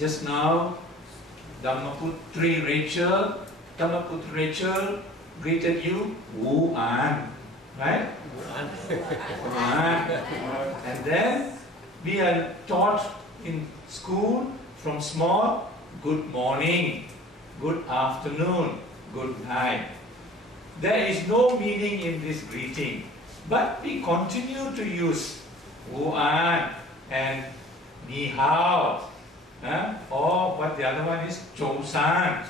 Just now, Dhammaputri Rachel greeted you, Wu An, right? Wu An. And then we are taught in school from small, good morning, good afternoon, good night. There is no meaning in this greeting, but we continue to use Wu An and Ni Hao, or what the other one is, Chou San.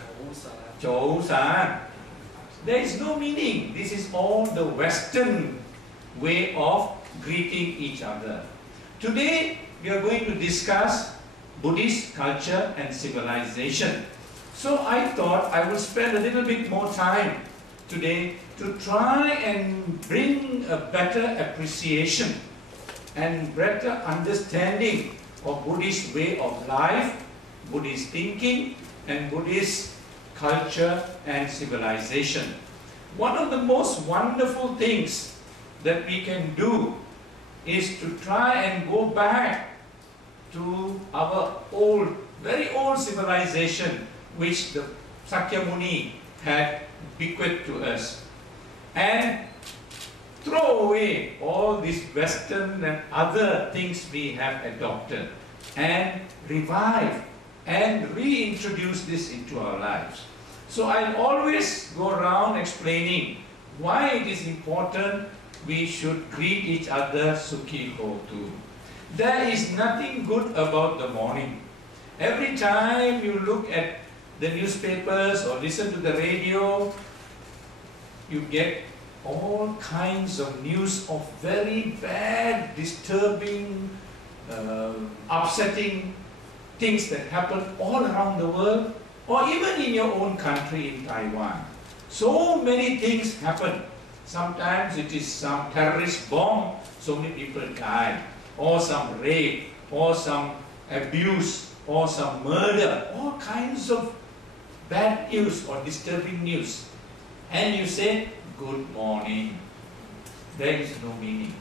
Chou San. There is no meaning. This is all the Western way of greeting each other. Today we are going to discuss Buddhist culture and civilization. So I thought I will spend a little bit more time today to try and bring a better appreciation and better understanding of Buddhist way of life, Buddhist thinking, and Buddhist culture and civilization. One of the most wonderful things that we can do is to try and go back to our old, very old civilization which the Sakyamuni had bequeathed to us, and throw away all these Western and other things we have adopted and revive and reintroduce this into our lives. So I'll always go around explaining why it is important we should greet each other Sukhi Hotu. There is nothing good about the morning. Every time you look at the newspapers or listen to the radio, you get all kinds of news of very bad, disturbing, upsetting things that happen all around the world, or even in your own country in Taiwan. So many things happen. Sometimes it is some terrorist bomb, so many people die, or some rape, or some abuse, or some murder, all kinds of bad news or disturbing news. And you say, good morning. There is no meaning.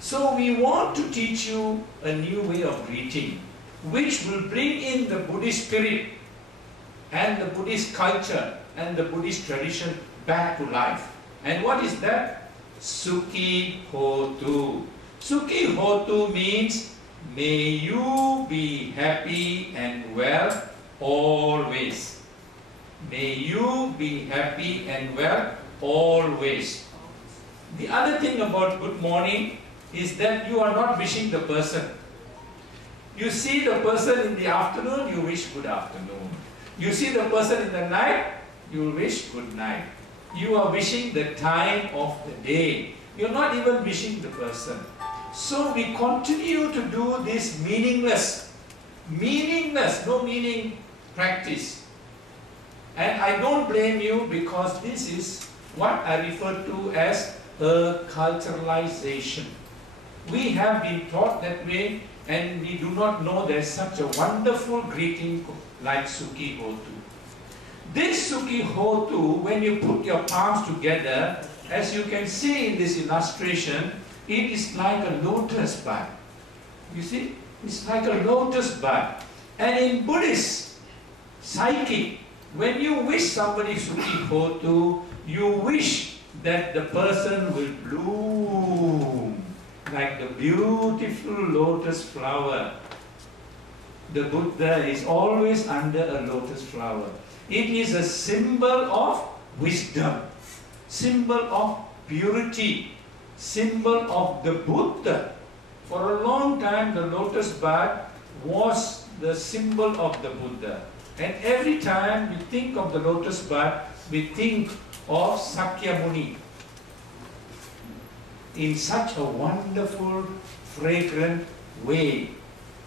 So we want to teach you a new way of greeting, which will bring in the Buddhist spirit and the Buddhist culture and the Buddhist tradition back to life. And what is that? Sukhi Hotu. Sukhi Hotu means, may you be happy and well always. May you be happy and well always. The other thing about good morning is that you are not wishing the person. You see the person in the afternoon, you wish good afternoon. You see the person in the night, you wish good night. You are wishing the time of the day. You're not even wishing the person. So we continue to do this meaningless, no meaning practice. And I don't blame you, because this is what I refer to as a culturalization. We have been taught that way, and we do not know there's such a wonderful greeting like Sukhi Hotu. This Sukhi Hotu, when you put your palms together, as you can see in this illustration, it is like a lotus bud. You see? It's like a lotus bud. And in Buddhist psyche, when you wish somebody Sukhi Hotu, you wish that the person will bloom like the beautiful lotus flower. The Buddha is always under a lotus flower. It is a symbol of wisdom, symbol of purity, symbol of the Buddha. For a long time, the lotus bud was the symbol of the Buddha. And every time we think of the lotus bud, we think of Sakyamuni in such a wonderful, fragrant way.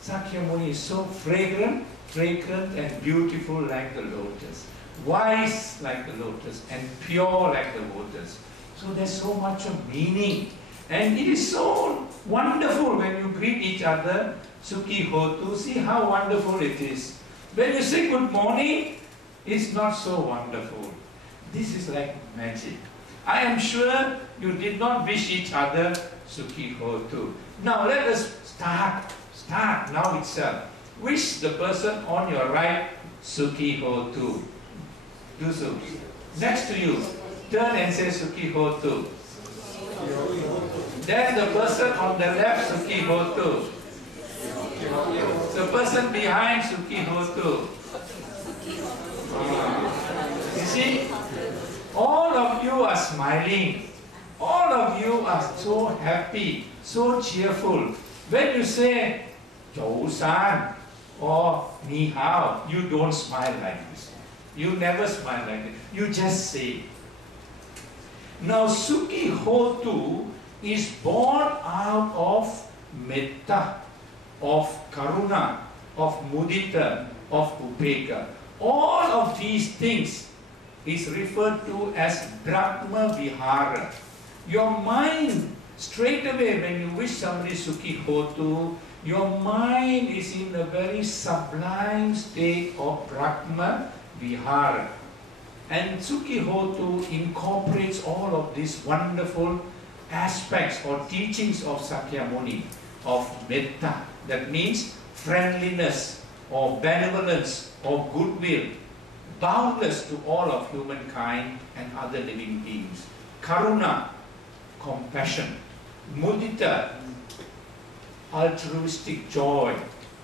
Sakyamuni is so fragrant and beautiful like the lotus, wise like the lotus, and pure like the lotus. So there's so much of meaning. And it is so wonderful when you greet each other, Sukhi Hotu. See how wonderful it is. When you say good morning, it's not so wonderful. This is like magic. I am sure you did not wish each other Sukhi Hotu. Now let us start now itself. Wish the person on your right, Sukhi Hotu. Do so. Next to you, turn and say Sukhi Hotu. Then the person on the left, Sukhi Hotu. The person behind, Sukhi Hotu. You see, all of you are smiling. All of you are so happy, so cheerful. When you say, Chou San or Ni Hao, you don't smile like this. You never smile like this. You just say. Now, Sukhi Hotu is born out of metta, of karuna, of mudita, of upeka. All of these things is referred to as Brahma Vihara. Your mind, straight away when you wish somebody Sukhi Hotu, your mind is in a very sublime state of Brahma Vihara. And Sukhi Hotu incorporates all of these wonderful aspects or teachings of Sakyamuni, of metta, that means friendliness or benevolence or goodwill, boundless to all of humankind and other living beings. Karuna, compassion. Mudita, altruistic joy.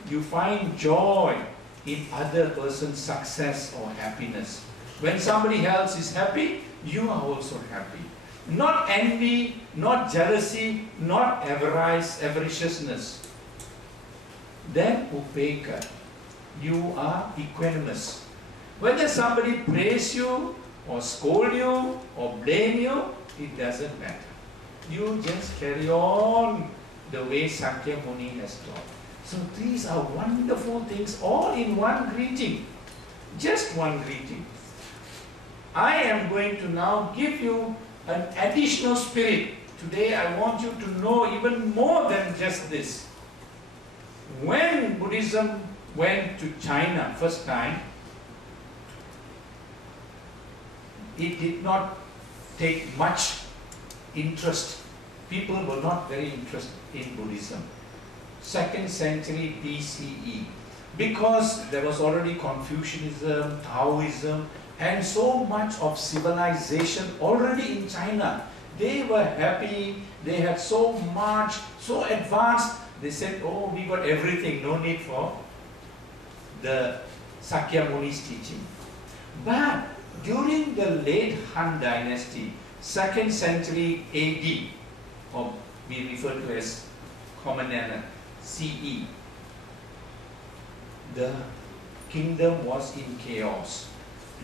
You find joy in other person's success or happiness. When somebody else is happy, you are also happy. Not envy, not jealousy, not avariciousness. Then upeka, you are equanimous. Whether somebody praise you or scold you or blame you, it doesn't matter. You just carry on the way Sakyamuni has taught. So these are wonderful things all in one greeting. Just one greeting. I am going to now give you an additional spirit. Today I want you to know even more than just this. When Buddhism went to China first time, it did not take much interest. People were not very interested in Buddhism. 2nd century BCE. Because there was already Confucianism, Taoism, and so much of civilization already in China. They were happy, they had so much, so advanced. They said, oh, we got everything, no need for the Sakyamuni's teaching. But during the late Han Dynasty, 2nd century AD, or we refer to as Common Era, CE, the kingdom was in chaos.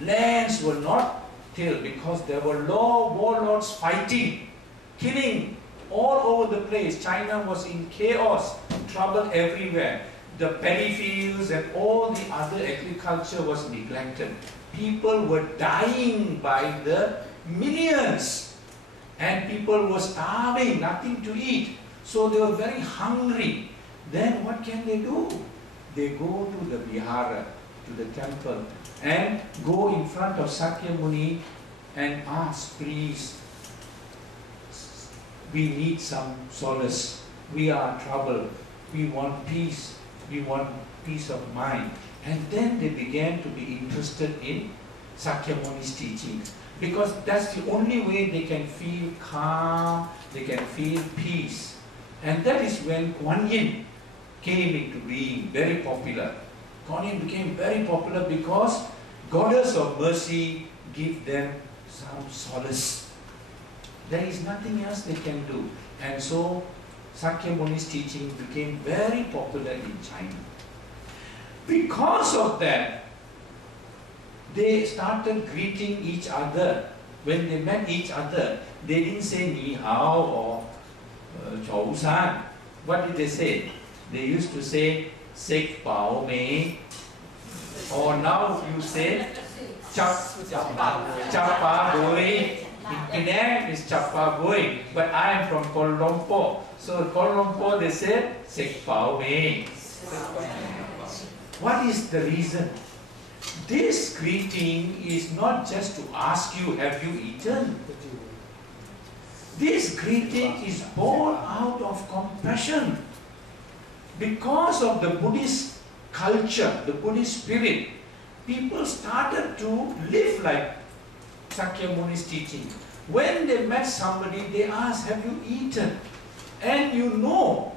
Lands were not tilled because there were warlords fighting, killing all over the place. China was in chaos, trouble everywhere. The paddy fields and all the other agriculture was neglected. People were dying by the millions, and people were starving, nothing to eat. So they were very hungry. Then what can they do? They go to the vihara, to the temple, and go in front of Sakyamuni and ask, please, we need some solace. We are troubled. We want peace. We want peace of mind. And then they began to be interested in Sakyamuni's teachings, because that's the only way they can feel calm, they can feel peace. And that is when Kuan Yin came into being, very popular. Kuan Yin became very popular because Goddess of Mercy give them some solace. There is nothing else they can do. And so Sakyamuni's teaching became very popular in China. Because of that, they started greeting each other. When they met each other, they didn't say Ni Hao or Chou San. What did they say? They used to say Sek Pao Mei, or now you say Chapa Boy. In Penang is Chapa Boy, but I am from Kuala Lumpur. So Kuala Lumpur they said Sek Pao Mei. What is the reason? This greeting is not just to ask you, have you eaten? This greeting is born out of compassion. Because of the Buddhist culture, the Buddhist spirit, people started to live like Sakyamuni's teaching. When they met somebody, they asked, have you eaten? And you know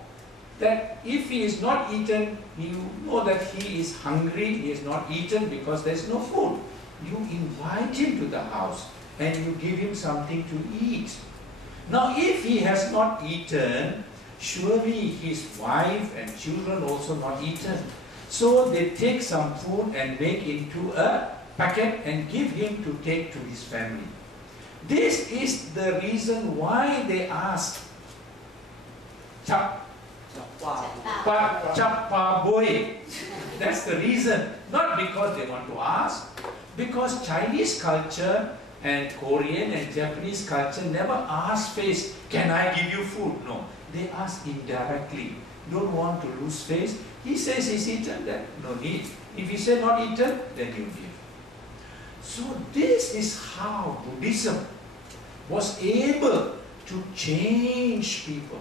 that if he is not eaten, you know that he is hungry, he is not eaten because there is no food. You invite him to the house and you give him something to eat. Now if he has not eaten, surely his wife and children also not eaten. So they take some food and make into a packet and give him to take to his family. This is the reason why they ask Chappa boy. That's the reason. Not because they want to ask. Because Chinese culture and Korean and Japanese culture never ask face, can I give you food? No. They ask indirectly. Don't want to lose face. He says he's eaten, then no need. If he says not eaten, then you give. So this is how Buddhism was able to change people,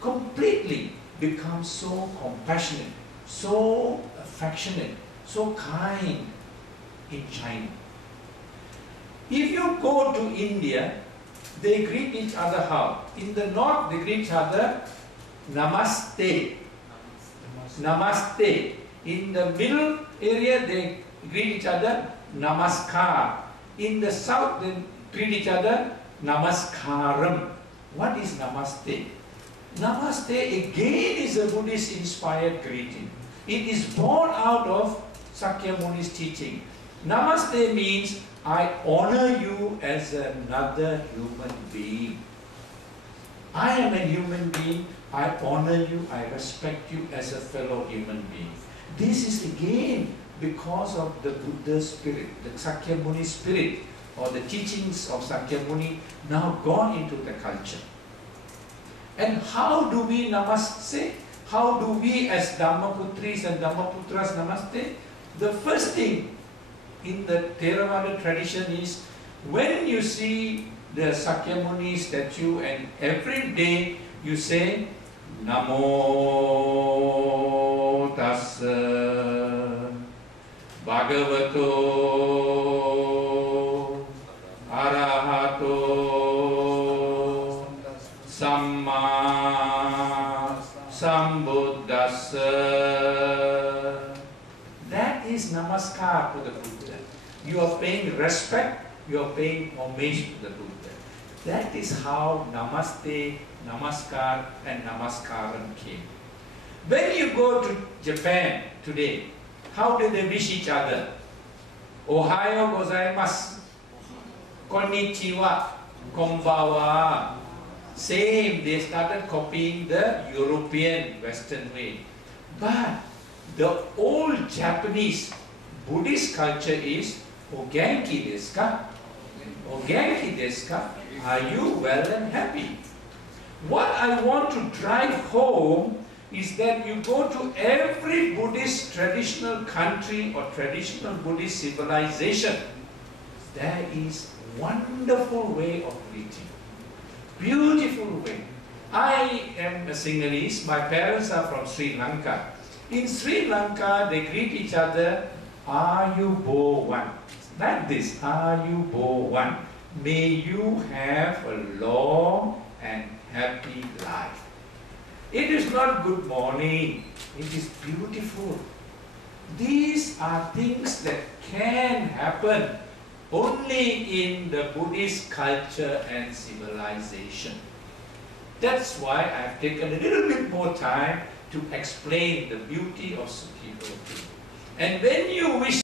completely become so compassionate, so affectionate, so kind in China. If you go to India, they greet each other how? In the north, they greet each other Namaste. Namaste. In the middle area, they greet each other Namaskar. In the south, they greet each other Namaskaram. What is Namaste? Namaste again is a Buddhist inspired greeting. It is born out of Sakyamuni's teaching. Namaste means I honor you as another human being. I am a human being. I honor you. I respect you as a fellow human being. This is again because of the Buddha spirit, the Sakyamuni spirit, or the teachings of Sakyamuni now gone into the culture. And how do we namaste? How do we as Dhammaputris and Dhammaputras namaste? The first thing in the Theravada tradition is when you see the Sakyamuni statue and every day you say Namo Tassa Bhagavato Arahato Samma Sambuddhassa. That is namaskar to the Buddha. You are paying respect, you are paying homage to the Buddha. That is how namaste, namaskar and namaskaram came. When you go to Japan today, how do they wish each other? Ohayo gozaimasu, konnichiwa, konbawa. Same, they started copying the European Western way. But the old Japanese Buddhist culture is O genki desu ka? O genki desu ka? Are you well and happy? What I want to drive home is that you go to every Buddhist traditional country or traditional Buddhist civilization, there is wonderful way of greeting. Beautiful way. I am a Sinhalese. My parents are from Sri Lanka. In Sri Lanka, they greet each other, Ayubowan. Like this, Ayubowan. May you have a long and happy life. It is not good morning. It is beautiful. These are things that can happen only in the Buddhist culture and civilization. That's why I've taken a little bit more time to explain the beauty of Sukhi. And when you wish